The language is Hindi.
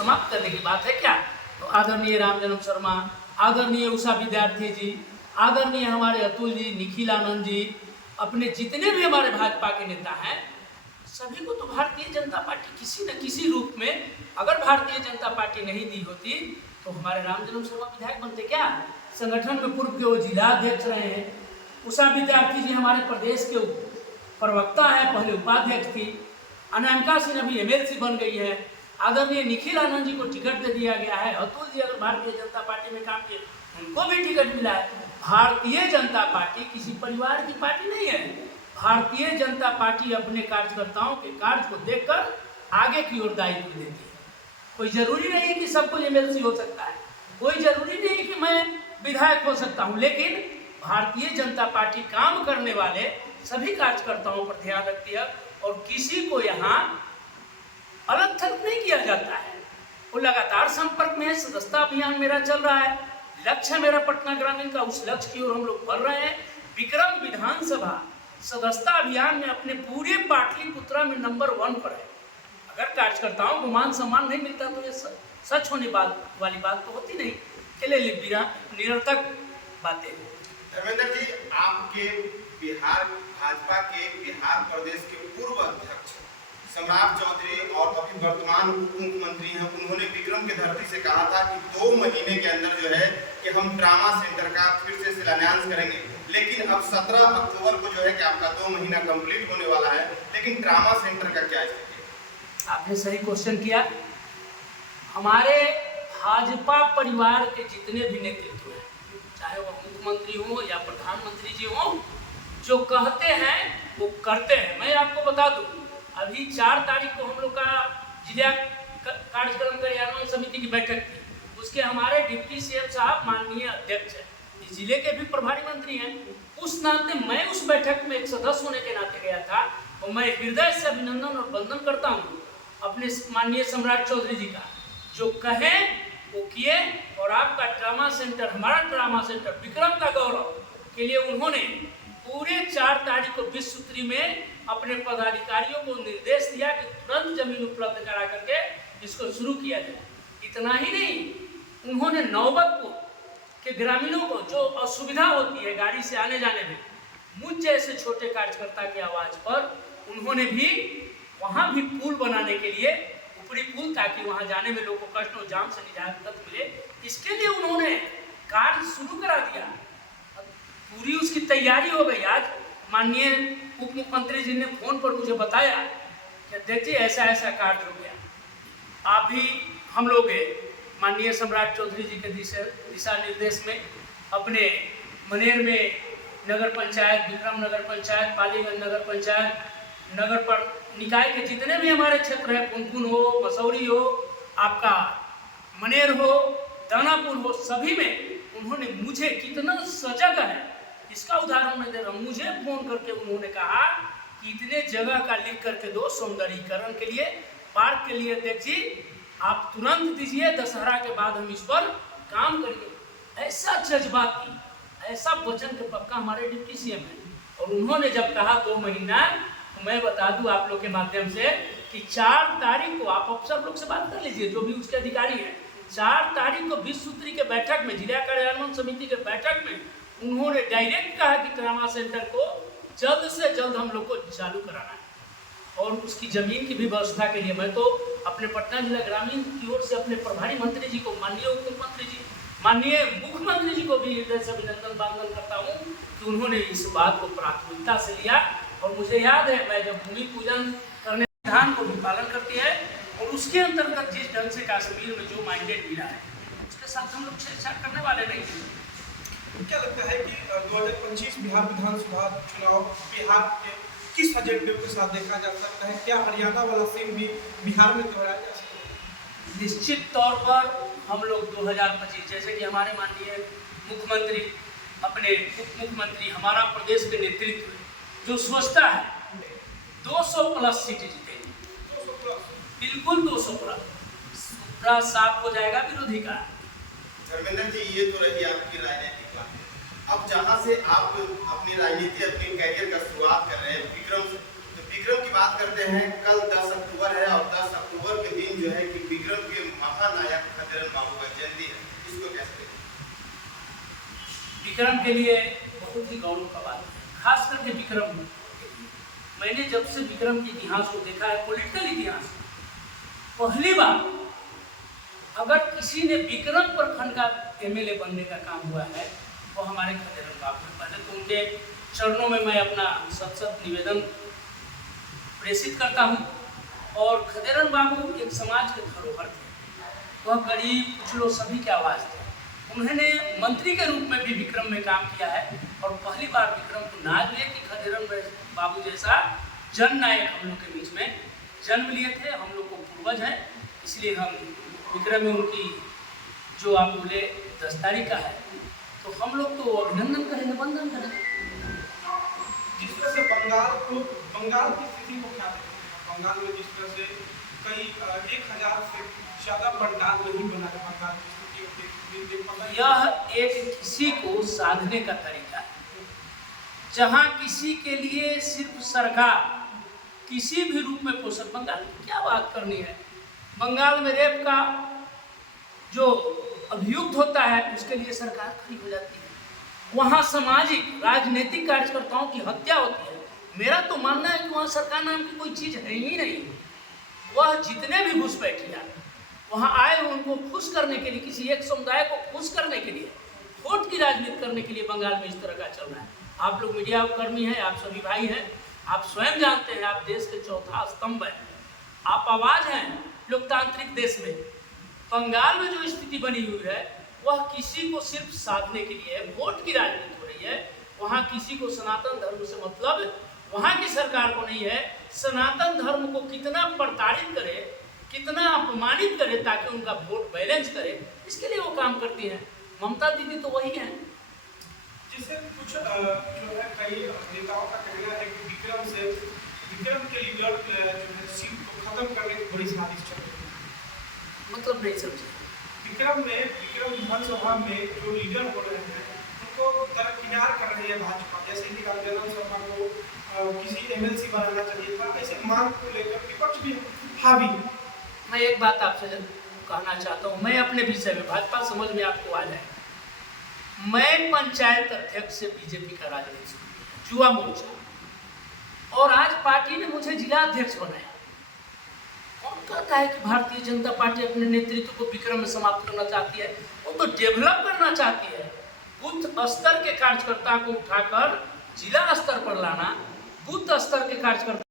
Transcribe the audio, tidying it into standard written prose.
समाप्त करने की बात है क्या? तो आदरणीय रामजन्म शर्मा, आदरणीय उषा विद्यार्थी जी, आदरणीय हमारे अतुल जी, निखिल आनंद जी, अपने जितने भी हमारे भाजपा के नेता हैं, सभी को तो भारतीय जनता पार्टी किसी न किसी रूप में, अगर भारतीय जनता पार्टी नहीं दी होती तो हमारे रामजन्म शर्मा विधायक बनते क्या? संगठन में पूर्व के वो जिला अध्यक्ष रहे हैं। उषा विद्यार्थी जी हमारे प्रदेश के प्रवक्ता है, पहले उपाध्यक्ष थी। अनामिका सिंह अभी एमएलसी बन गई है। आदरणीय निखिल आनंद जी को टिकट दे दिया गया है। अतुल जी अगर भारतीय जनता पार्टी में काम किए, उनको भी टिकट मिला है। भारतीय जनता पार्टी किसी परिवार की पार्टी नहीं है। भारतीय जनता पार्टी अपने कार्यकर्ताओं के कार्य को देखकर आगे की ओर दायित्व देती है। कोई जरूरी नहीं है कि सब कुछ एमएलसी हो सकता है, कोई जरूरी नहीं है कि मैं विधायक हो सकता हूं, लेकिन भारतीय जनता पार्टी काम करने वाले सभी कार्यकर्ताओं पर ध्यान रखती है और किसी को यहाँ अलग थलग नहीं किया जाता है। वो लगातार संपर्क में है। सदस्यता अभियान मेरा चल रहा है, लक्ष्य है मेरा पटना ग्रामीण का, उस लक्ष्य की ओर हम लोग बढ़ रहे हैं। विक्रम विधानसभा सदस्यता अभियान में अपने पूरे पाटलिपुत्रा में नंबर 1 पर है। अगर कार्यकर्ताओं को मान सम्मान नहीं मिलता तो ये सच होने वाली बात तो होती नहीं। के लिए निरर्थक बातें। धर्मेंद्र जी, आपके बिहार भाजपा के बिहार प्रदेश के पूर्व अध्यक्ष सम्राट चौधरी और अभी वर्तमान उप मुख्यमंत्री हैं, उन्होंने विक्रम की धरती से कहा था कि 2 महीने के अंदर जो है कि हम ट्रामा सेंटर का फिर से शिलान्यास करेंगे। लेकिन अब 17 अक्टूबर को जो है कि आपका 2 महीना कंप्लीट होने वाला है, लेकिन ट्रामा सेंटर का क्या स्थिति है? आपने सही क्वेश्चन किया। हमारे भाजपा परिवार के जितने भी नेतृत्व हैं, चाहे वो मुख्यमंत्री हो या प्रधानमंत्री जी हो, जो कहते हैं वो करते हैं। मैं आपको बता दूं, अभी 4 तारीख को हम लोग का जिला कार्यक्रम कार्यान्वयन समिति की बैठक थी। उसके हमारे डिप्टी सीएम साहब माननीय अध्यक्ष हैं, इस जिले के भी प्रभारी मंत्री हैं। उस नाते मैं उस बैठक में एक सदस्य होने के नाते गया था और मैं हृदय से अभिनंदन और वंदन करता हूँ अपने माननीय सम्राट चौधरी जी का। जो कहे वो किए और आपका ट्रामा सेंटर, हमारा ट्रामा सेंटर विक्रम का गौरव के लिए उन्होंने पूरे 4 तारीख को विश्वसूत्री में अपने पदाधिकारियों को निर्देश दिया कि तुरंत जमीन उपलब्ध करा करके इसको शुरू किया जाए। इतना ही नहीं, उन्होंने नौबतपुर के ग्रामीणों को जो असुविधा होती है गाड़ी से आने जाने में, मुझ जैसे छोटे कार्यकर्ता की आवाज पर उन्होंने भी वहां भी पुल बनाने के लिए, ऊपरी पुल, ताकि वहां जाने में लोगों को कष्ट हो, जाम से निजात मिले, इसके लिए उन्होंने कार्य शुरू करा दिया। पूरी उसकी तैयारी हो गई। आज माननीय उप मुख्यमंत्री जी ने फोन पर मुझे बताया कि देखिए ऐसा ऐसा कार्य हो गया। आप भी हम लोग माननीय सम्राट चौधरी जी के दिशा निर्देश में अपने मनेर में नगर पंचायत, विक्रम नगर पंचायत, पालीगंज नगर पंचायत, नगर पर निकाय के जितने भी हमारे क्षेत्र है, पुनपुन हो, मसौरी हो, आपका मनेर हो, दानापुर हो, सभी में उन्होंने मुझे कितना सजग है इसका उदाहरण मैं दे रहा हूँ। मुझे फोन करके उन्होंने कहा कि इतने जगह का लिख करके दो सौंदर्यीकरण के लिए, पार्क के लिए, अध्यक्ष जी आप तुरंत दीजिए, दशहरा के बाद हम इस पर काम करेंगे। ऐसा जज्बाती, ऐसा वचन के पक्का हमारे डिप्टी सीएम है। और उन्होंने जब कहा 2 महीना, तो मैं बता दूं आप लोग के माध्यम से कि 4 तारीख को आप अफसर लोग से बात कर लीजिए, जो भी उसके अधिकारी हैं। 4 तारीख को विश्वसूत्री के बैठक में, जिला कार्यान्वयन समिति के बैठक में उन्होंने डायरेक्ट कहा कि ट्रामा सेंटर को जल्द से जल्द हम लोग को चालू कराना है। और उसकी जमीन की भी व्यवस्था के लिए मैं तो अपने पटना जिला ग्रामीण की ओर से अपने प्रभारी मंत्री जी को, माननीय उप मुख्यमंत्री जी, माननीय मुख्यमंत्री जी को भी हृदय से अभिनंदन वंदन करता हूँ कि उन्होंने इस बात को प्राथमिकता से लिया। और मुझे याद है, मैं जब भूमि पूजन करने विधान को भी पालन करती है और उसके अंतर्गत जिस ढंग से कश्मीर में जो मैंडेट मिला है उसके साथ हम लोग छेड़छाड़ करने वाले नहीं थे। क्या लगता है कि 2025 बिहार विधानसभा चुनाव बिहार के किस एजेंडे के साथ देखा जा सकता है? क्या हरियाणा वाला सीन भी बिहार में दोहराया जा सकता है? निश्चित तौर पर हम लोग 2025, जैसे कि हमारे माननीय मुख्यमंत्री, अपने उप मुख्यमंत्री, हमारा प्रदेश के नेतृत्व जो सोचता है 200+ सीटें जीतेंगे, 200+, बिल्कुल 200+, पूरा साफ हो जाएगा विरोधी का। धर्मेंद्र जी, ये तो रही आपकी राजनीतिक बात। अब जहाँ से आप अपनी राजनीति, अपने कैरियर का शुरुआत कर रहे हैं विक्रम से, तो विक्रम विक्रम की बात करते हैं, कल 10 अक्टूबर है और 10 अक्टूबर के दिन जो है कि विक्रम के महानायक खदेरन बाबू का जयंती है, इसको कैसे देखते हैं? विक्रम के लिए बहुत ही गौरव का बात है, खास करके विक्रम के लिए। मैंने जब से विक्रम के इतिहास को देखा है, पॉलिटिकल इतिहास, पहली बार अगर किसी ने विक्रम प्रखंड का एमएलए बनने का काम हुआ है वो हमारे खदेरन बाबू ने। पहले तो उनके चरणों में मैं अपना सत निवेदन प्रेषित करता हूँ। और खदेरन बाबू एक समाज के धरोहर थे, वह गरीब कुचलों सभी के आवाज़ थे। उन्होंने मंत्री के रूप में भी विक्रम में काम किया है और पहली बार विक्रम को नाज लिए कि खदेरन बाबू जैसा जननायक हम लोग के बीच में जन्म लिए थे। हम लोग को पूर्वज हैं, इसलिए हम विक्रम में उनकी जो आप बोले 10 तारीख का है तो हम लोग तो अभिनंदन करेंगे, वंदन करेंगे। जिस तरह से बंगाल की स्थिति को क्या देखते हैं? बंगाल में जिस तरह से कई 1000 से ज़्यादा पंडाल नहीं बना है, बंगाल की स्थिति को यह एक किसी को साधने का तरीका है, जहाँ किसी के लिए सिर्फ सरकार किसी भी रूप में पोषण। बंगाल की क्या बात करनी है, बंगाल में रेप का जो अभियुक्त होता है उसके लिए सरकार खड़ी हो जाती है। वहाँ सामाजिक राजनीतिक कार्यकर्ताओं की हत्या होती है। मेरा तो मानना है कि वहाँ सरकार नाम की कोई चीज़ है ही नहीं। वह जितने भी घुसपैठिया वहाँ आए उनको खुश करने के लिए, किसी एक समुदाय को खुश करने के लिए, वोट की राजनीति करने के लिए बंगाल में इस तरह का चल रहा है। आप लोग मीडिया कर्मी हैं, आप सभी भाई हैं, आप स्वयं जानते हैं, आप देश के चौथा स्तंभ हैं, आप आवाज़ हैं लोकतांत्रिक देश में। बंगाल में जो स्थिति बनी हुई है वह किसी को सिर्फ साधने के लिए है, वोट की राजनीति हो रही है। वहाँ किसी को सनातन धर्म से मतलब वहाँ की सरकार को नहीं है। सनातन धर्म को कितना प्रताड़ित करे, कितना अपमानित करे ताकि उनका वोट बैलेंस करे, इसके लिए वो काम करती हैं। ममता दीदी तो वही हैं। जिससे कुछ जो है कई नेताओं का कहना है कि विक्रम के लीडर जो है सीट को खत्म करने की बड़ी साजिश चल रही है। मतलब नहीं समझे। विक्रम विधानसभा में जो लीडर हो रहे हैं उनको दरकिनार कर रही है भाजपा। जैसे कि खदेरन शर्मा को किसी एमएलसी बनाना चाहिए था, ऐसे मांग को लेकर विपक्ष भी हावी। मैं एक बात आपसे कहना चाहता हूँ, मैं अपने विषय में भाजपा समझ में आपको आ जाए, मैं पंचायत अध्यक्ष से बीजेपी का राजनीति युवा मोर्चा, और आज पार्टी ने मुझे जिला अध्यक्ष बनाया। कौन कहता है कि भारतीय जनता पार्टी अपने नेतृत्व को विक्रम में समाप्त करना चाहती है? वो तो डेवलप करना चाहती है। बूथ स्तर के कार्यकर्ता को उठाकर जिला स्तर पर लाना, बूथ स्तर के कार्यकर्ता